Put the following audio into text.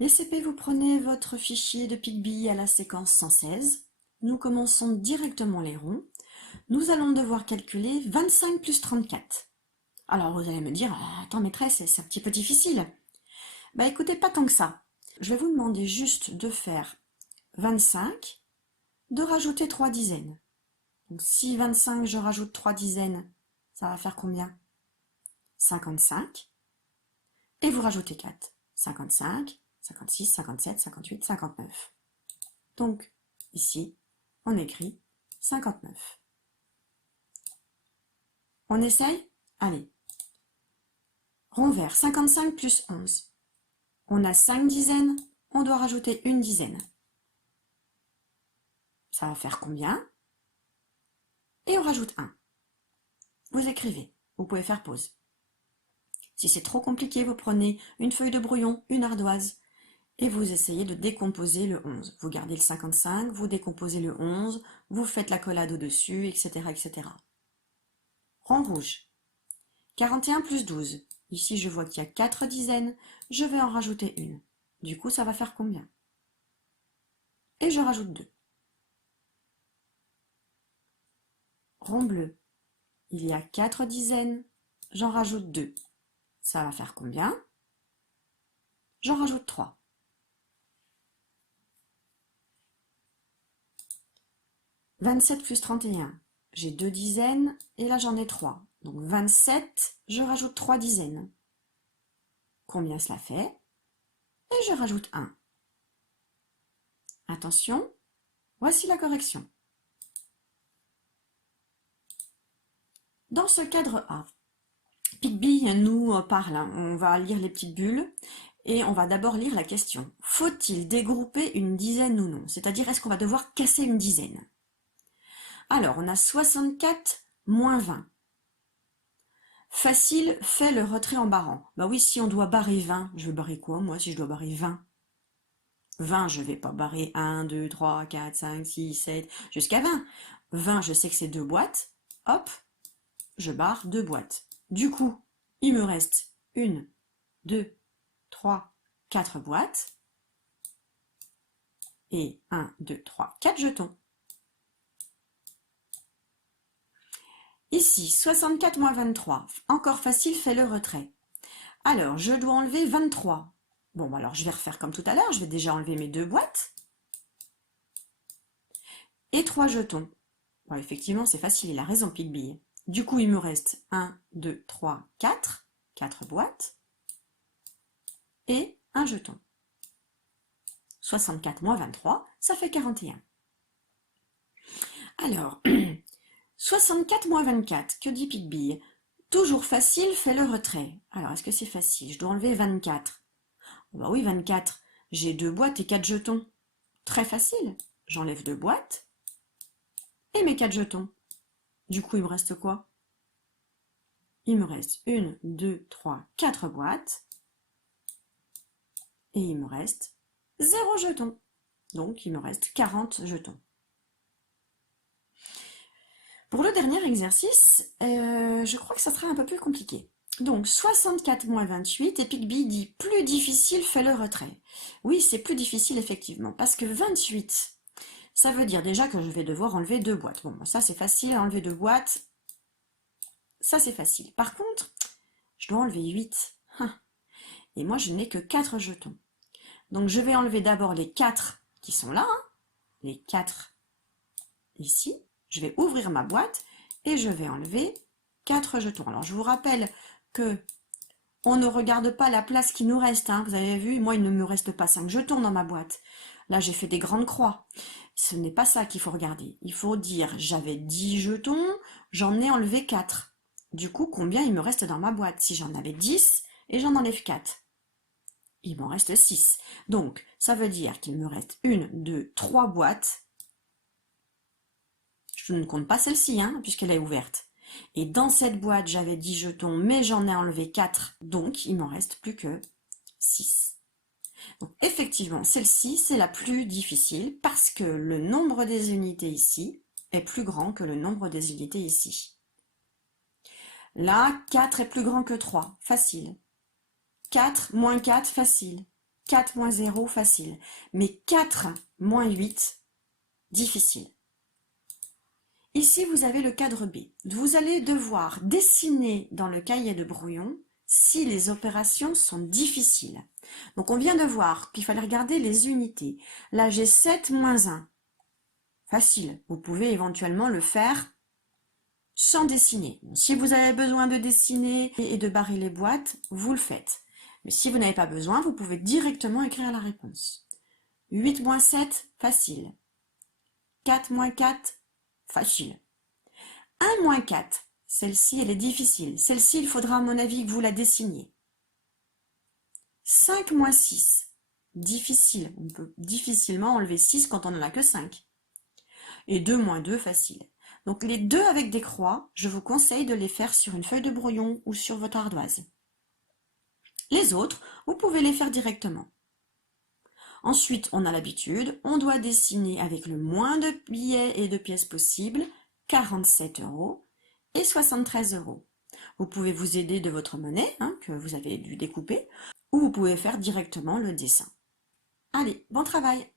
Les CP, vous prenez votre fichier de PicBee à la séquence 116. Nous commençons directement les ronds. Nous allons devoir calculer 25 plus 34. Alors vous allez me dire, attends maîtresse, c'est un petit peu difficile. Bah écoutez, pas tant que ça. Je vais vous demander juste de faire 25, de rajouter 3 dizaines. Donc si 25, je rajoute 3 dizaines, ça va faire combien? 55. Et vous rajoutez 4. 55, 56, 57, 58, 59. Donc, ici, on écrit 59. On essaye? Allez. Rond vert, 55 plus 11. On a 5 dizaines, on doit rajouter une dizaine. Ça va faire combien? Et on rajoute 1. Vous écrivez, vous pouvez faire pause. Si c'est trop compliqué, vous prenez une feuille de brouillon, une ardoise, et vous essayez de décomposer le 11. Vous gardez le 55, vous décomposez le 11, vous faites la collade au-dessus, etc., etc. Rond rouge. 41 plus 12. Ici, je vois qu'il y a 4 dizaines. Je vais en rajouter une. Du coup, ça va faire combien? Et je rajoute 2. Rond bleu. Il y a 4 dizaines. J'en rajoute 2. Ça va faire combien? J'en rajoute 3. « 27 plus 31. J'ai 2 dizaines et là j'en ai 3. Donc 27, je rajoute 3 dizaines. Combien cela fait? Et je rajoute 1. Attention, voici la correction. Dans ce cadre A, PicBee nous parle, on va lire les petites bulles et on va d'abord lire la question. Faut-il dégrouper une dizaine ou non? C'est-à-dire, est-ce qu'on va devoir casser une dizaine? Alors, on a 64 moins 20. Facile, fait le retrait en barrant. Bah oui, si on doit barrer 20, je vais barrer quoi, moi, si je dois barrer 20? 20, je vais pas barrer 1, 2, 3, 4, 5, 6, 7, jusqu'à 20. 20, je sais que c'est 2 boîtes. Hop, je barre 2 boîtes. Du coup, il me reste 1, 2, 3, 4 boîtes. Et 1, 2, 3, 4 jetons. Ici, 64 moins 23. Encore facile, fais le retrait. Alors, je dois enlever 23. Bon, alors je vais refaire comme tout à l'heure. Je vais déjà enlever mes 2 boîtes. Et 3 jetons. Bon, effectivement, c'est facile, il a raison, PicBee. Du coup, il me reste 1, 2, 3, 4. 4 boîtes. Et un jeton. 64 moins 23, ça fait 41. Alors, 64 moins 24, que dit PicBee? Toujours facile, fais le retrait. Alors, est-ce que c'est facile? Je dois enlever 24. Oh bah oui, 24. J'ai 2 boîtes et 4 jetons. Très facile. J'enlève 2 boîtes et mes 4 jetons. Du coup, il me reste quoi? Il me reste 1, 2, 3, 4 boîtes. Et il me reste 0 jetons. Donc, il me reste 40 jetons. Pour le dernier exercice, je crois que ça sera un peu plus compliqué. Donc, 64 moins 28, et PicBee dit plus difficile, fais le retrait. Oui, c'est plus difficile effectivement, parce que 28, ça veut dire déjà que je vais devoir enlever 2 boîtes. Bon, ça c'est facile, enlever 2 boîtes, ça c'est facile. Par contre, je dois enlever 8. Et moi, je n'ai que 4 jetons. Donc, je vais enlever d'abord les 4 qui sont là, les 4 ici. Je vais ouvrir ma boîte et je vais enlever 4 jetons. Alors, je vous rappelle que on ne regarde pas la place qui nous reste. Vous avez vu, moi, il ne me reste pas 5 jetons dans ma boîte. Là, j'ai fait des grandes croix. Ce n'est pas ça qu'il faut regarder. Il faut dire, j'avais 10 jetons, j'en ai enlevé 4. Du coup, combien il me reste dans ma boîte? Si j'en avais 10 et j'en enlève 4. Il m'en reste 6. Donc, ça veut dire qu'il me reste 1, 2, 3 boîtes. Je ne compte pas celle-ci, puisqu'elle est ouverte. Et dans cette boîte, j'avais 10 jetons, mais j'en ai enlevé 4. Donc, il m'en reste plus que 6. Donc, effectivement, celle-ci, c'est la plus difficile parce que le nombre des unités ici est plus grand que le nombre des unités ici. Là, 4 est plus grand que 3. Facile. 4 moins 4, facile. 4 moins 0, facile. Mais 4 moins 8, difficile. Ici, vous avez le cadre B. Vous allez devoir dessiner dans le cahier de brouillon si les opérations sont difficiles. Donc, on vient de voir qu'il fallait regarder les unités. Là, j'ai 7 moins 1. Facile. Vous pouvez éventuellement le faire sans dessiner. Si vous avez besoin de dessiner et de barrer les boîtes, vous le faites. Mais si vous n'avez pas besoin, vous pouvez directement écrire la réponse. 8 moins 7, facile. 4 moins 4, facile. 1 moins 4, celle-ci, elle est difficile. Celle-ci, il faudra à mon avis que vous la dessiniez. 5 moins 6, difficile. On peut difficilement enlever 6 quand on n'en a que 5. Et 2 moins 2, facile. Donc les deux avec des croix, je vous conseille de les faire sur une feuille de brouillon ou sur votre ardoise. Les autres, vous pouvez les faire directement. Ensuite, on a l'habitude, on doit dessiner avec le moins de billets et de pièces possible, 47 € et 73 €. Vous pouvez vous aider de votre monnaie, que vous avez dû découper, ou vous pouvez faire directement le dessin. Allez, bon travail!